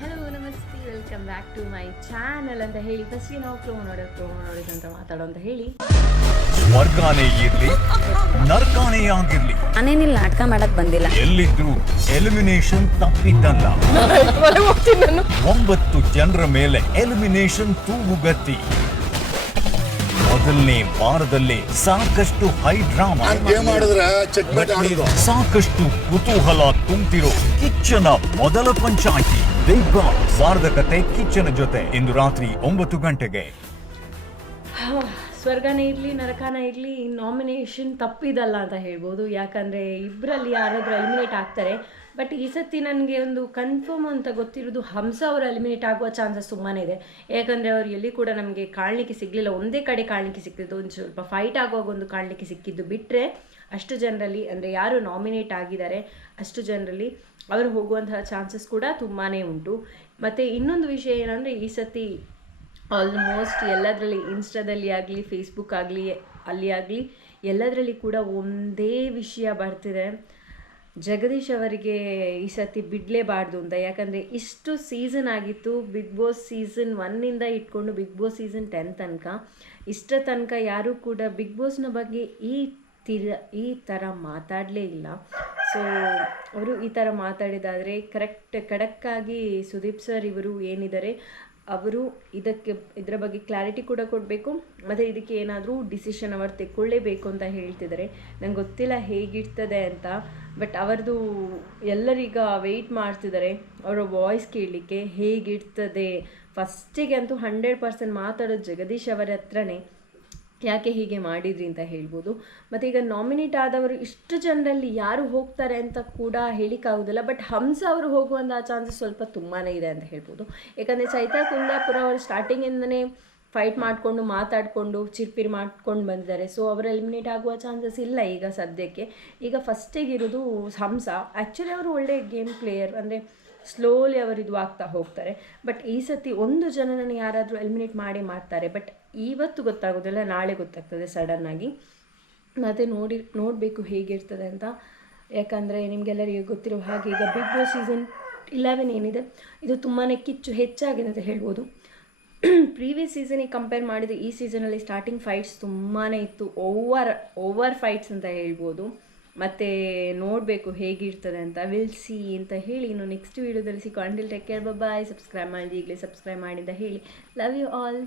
Hello ನಮಸ್ತೆ welcome back to my channel ಅಂತ ಹೇಳಿ ಫಸ್ಟ್ಗೆ ನಾವು ಪ್ರೋಮೋ ನೋಡೋದು ಪ್ರೋಮೋ ನೋಡೋದು ಅಂತ ಮಾತಾಡೋ ಅಂತ ಹೇಳಿ. ಸ್ವರ್ಗಾನೇ ಇರ್ಲಿ ನರ್ಕಾನೇ ಆಗಿರ್ಲಿ. ನಾನೇನಿಲ್ಲ ನಾಟಕ ಮಾಡಕ್ ಬಂದಿಲ್ಲ. ಎಲ್ಲಿದ್ರು ಎಲಿಮಿನೇಷನ್ ತಪ್ಪಿದ್ದಲ್ಲ. ಒಂಬತ್ತು ಜನರ ಮೇಲೆ ಎಲಿಮಿನೇಷನ್ ತೂಗುಗತ್ತಿ. ಮೊದಲನೇ ವಾರದಲ್ಲಿ ಸಾಕಷ್ಟು ಹೈ ಡ್ರಾಮಾ ಸಾಕಷ್ಟು ಕುತೂಹಲ ತುಂಬಿರೋ ಕಿಚ್ಚನ ಮೊದಲ ಪಂಚಾಯಿತಿ ಬಿಗ್ ಬಾಸ್ ವಾರದ ಕತೆ ಕಿಚ್ಚನ ಜೊತೆ ಇಂದು ರಾತ್ರಿ ಒಂಬತ್ತು ಗಂಟೆಗೆ. ಸ್ವರ್ಗನೇ ಇರಲಿ ನರಕನೇ ಇರಲಿ ನಾಮಿನೇಷನ್ ತಪ್ಪಿದಲ್ಲ ಅಂತ ಹೇಳ್ಬೋದು. ಯಾಕಂದರೆ ಇಬ್ಬರಲ್ಲಿ ಯಾರಾದರೂ ಎಲಿಮಿನೇಟ್ ಆಗ್ತಾರೆ. ಬಟ್ ಈ ಸತಿ ನನಗೆ ಒಂದು ಕನ್ಫರ್ಮ್ ಅಂತ ಗೊತ್ತಿರೋದು ಹಂಸ ಅವರು ಎಲಿಮಿನೇಟ್ ಆಗುವ ಚಾನ್ಸಸ್ ತುಂಬಾ ಇದೆ. ಯಾಕಂದರೆ ಅವ್ರು ಎಲ್ಲಿ ಕೂಡ ನಮಗೆ ಕಾಣಲಿಕ್ಕೆ ಸಿಗಲಿಲ್ಲ. ಒಂದೇ ಕಡೆ ಕಾಣಲಿಕ್ಕೆ ಸಿಕ್ಕಿದ್ದು ಒಂದು ಸ್ವಲ್ಪ ಫೈಟ್ ಆಗುವಾಗ ಒಂದು ಕಾಣಲಿಕ್ಕೆ ಸಿಕ್ಕಿದ್ದು. ಬಿಟ್ಟರೆ ಅಷ್ಟು ಜನರಲ್ಲಿ ಅಂದರೆ ಯಾರು ನಾಮಿನೇಟ್ ಆಗಿದ್ದಾರೆ, ಅಷ್ಟು ಜನರಲ್ಲಿ ಅವರು ಹೋಗುವಂತಹ ಚಾನ್ಸಸ್ ಕೂಡ ತುಂಬಾ ಉಂಟು. ಮತ್ತು ಇನ್ನೊಂದು ವಿಷಯ ಏನಂದರೆ ಈ ಸತಿ ಆಲ್ಮೋಸ್ಟ್ ಎಲ್ಲದರಲ್ಲಿ ಇನ್ಸ್ಟಾದಲ್ಲಿ ಆಗಲಿ ಫೇಸ್ಬುಕ್ ಆಗಲಿ, ಅಲ್ಲಿ ಆಗಲಿ ಎಲ್ಲದರಲ್ಲಿ ಕೂಡ ಒಂದೇ ವಿಷಯ ಬರ್ತಿದೆ. ಜಗದೀಶ್ ಅವರಿಗೆ ಈ ಸತಿ ಬಿಡಲೇಬಾರ್ದು ಅಂತ. ಯಾಕಂದರೆ ಇಷ್ಟು ಸೀಸನ್ ಆಗಿತ್ತು ಬಿಗ್ ಬಾಸ್ ಸೀಸನ್ ಒನ್ನಿಂದ ಇಟ್ಕೊಂಡು ಬಿಗ್ ಬಾಸ್ ಸೀಸನ್ ಟೆನ್ ತನಕ ಇಷ್ಟ ತನಕ ಯಾರೂ ಕೂಡ ಬಿಗ್ ಬಾಸ್ನ ಬಗ್ಗೆ ಈ ತಿರ, ಈ ಥರ ಮಾತಾಡಲೇ ಇಲ್ಲ. ಸೊ ಅವರು ಈ ಥರ ಮಾತಾಡಿದಾದರೆ ಕರೆಕ್ಟ್ ಖಡಕ್ಕಾಗಿ ಸುದೀಪ್ ಸರ್ ಇವರು ಏನಿದ್ದಾರೆ ಅವರು ಇದಕ್ಕೆ, ಇದರ ಬಗ್ಗೆ ಕ್ಲಾರಿಟಿ ಕೂಡ ಕೊಡಬೇಕು. ಮತ್ತು ಇದಕ್ಕೆ ಏನಾದರೂ ಡಿಸಿಷನ್ ಅವರು ತೆಕ್ಕೊಳ್ಳೇಬೇಕು ಅಂತ ಹೇಳ್ತಿದ್ದಾರೆ. ನಂಗೆ ಗೊತ್ತಿಲ್ಲ ಹೇಗಿರ್ತದೆ ಅಂತ. ಬಟ್ ಅವರದು ಎಲ್ಲರೀಗ ವೆಯ್ಟ್ ಮಾಡ್ತಿದ್ದಾರೆ. ಅವರ ವಾಯ್ಸ್ ಕೇಳಲಿಕ್ಕೆ ಹೇಗಿರ್ತದೆ? ಫಸ್ಟಿಗೆ ಅಂತೂ ಹಂಡ್ರೆಡ್ ಪರ್ಸೆಂಟ್ ಮಾತಾಡೋದು ಜಗದೀಶ್ ಅವರ ಹತ್ರನೇ. ಯಾಕೆ ಹೀಗೆ ಮಾಡಿದ್ರಿ ಅಂತ ಹೇಳ್ಬೋದು. ಮತ್ತು ಈಗ ನಾಮಿನೇಟ್ ಆದವರು ಇಷ್ಟು ಜನರಲ್ಲಿ ಯಾರು ಹೋಗ್ತಾರೆ ಅಂತ ಕೂಡ ಹೇಳಿಕ್ಕಾಗೋದಿಲ್ಲ ಬಟ್ ಹಂಸ ಅವರು ಹೋಗುವಂಥ ಚಾನ್ಸಸ್ ಸ್ವಲ್ಪ ತುಂಬಾ ಇದೆ ಅಂತ ಹೇಳ್ಬೋದು. ಯಾಕಂದರೆ ಚೈತಾ ಕುಂದಾಪುರ ಅವರು ಸ್ಟಾರ್ಟಿಂಗಿಂದನೇ ಫೈಟ್ ಮಾಡಿಕೊಂಡು ಮಾತಾಡಿಕೊಂಡು ಚಿರ್ಪಿರಿ ಮಾಡ್ಕೊಂಡು ಬಂದಿದ್ದಾರೆ. ಸೊ ಅವರು ಎಲಿಮಿನೇಟ್ ಆಗುವ ಚಾನ್ಸಸ್ ಇಲ್ಲ ಈಗ ಸದ್ಯಕ್ಕೆ. ಈಗ ಫಸ್ಟಿಗಿರೋದು ಹಂಸ. ಆ್ಯಕ್ಚುಲಿ ಅವರು ಒಳ್ಳೆ ಗೇಮ್ ಪ್ಲೇಯರ್ ಅಂದರೆ ಸ್ಲೋಲಿ ಅವರು ಇದು ಆಗ್ತಾ ಹೋಗ್ತಾರೆ. ಬಟ್ ಈ ಸತಿ ಒಂದು ಜನನನ್ನು ಯಾರಾದರೂ ಎಲಿಮಿನೇಟ್ ಮಾಡಿ ಮಾಡ್ತಾರೆ. ಬಟ್ ಇವತ್ತು ಗೊತ್ತಾಗೋದಿಲ್ಲ, ನಾಳೆ ಗೊತ್ತಾಗ್ತದೆ ಸಡನ್ನಾಗಿ ಮತ್ತು ನೋಡಿ, ನೋಡಬೇಕು ಹೇಗಿರ್ತದೆ ಅಂತ. ಯಾಕಂದರೆ ನಿಮಗೆಲ್ಲರಿಗೆ ಗೊತ್ತಿರೋ ಹಾಗೆ ಈಗ ಬಿಗ್ ಬಾಸ್ ಸೀಸನ್ ಇಲೆವೆನ್ ಏನಿದೆ, ಇದು ತುಂಬಾ ಕಿಚ್ಚು ಹೆಚ್ಚಾಗಿದೆ ಅಂತ ಹೇಳ್ಬೋದು. ಪ್ರೀವಿಯಸ್ ಸೀಸನಿಗೆ ಕಂಪೇರ್ ಮಾಡಿದರೆ ಈ ಸೀಸನಲ್ಲಿ ಸ್ಟಾರ್ಟಿಂಗ್ ಫೈಟ್ಸ್ ತುಂಬಾ ಇತ್ತು. ಓವರ್ ಓವರ್ ಫೈಟ್ಸ್ ಅಂತ ಹೇಳ್ಬೋದು. ಮತ್ತು ನೋಡಬೇಕು ಹೇಗಿರ್ತದೆ ಅಂತ. ವಿಲ್ ಸಿ ಅಂತ ಹೇಳಿ ಇನ್ನು ನೆಕ್ಸ್ಟ್ ವೀಡಿಯೋದಲ್ಲಿ ಸಿಕ್ಕೋ take take care bye subscribe ಮಾಡಿ, ಈಗಲೇ ಸಬ್ಸ್ಕ್ರೈಬ್ ಮಾಡಿ ಅಂತ ಹೇಳಿ. Love you all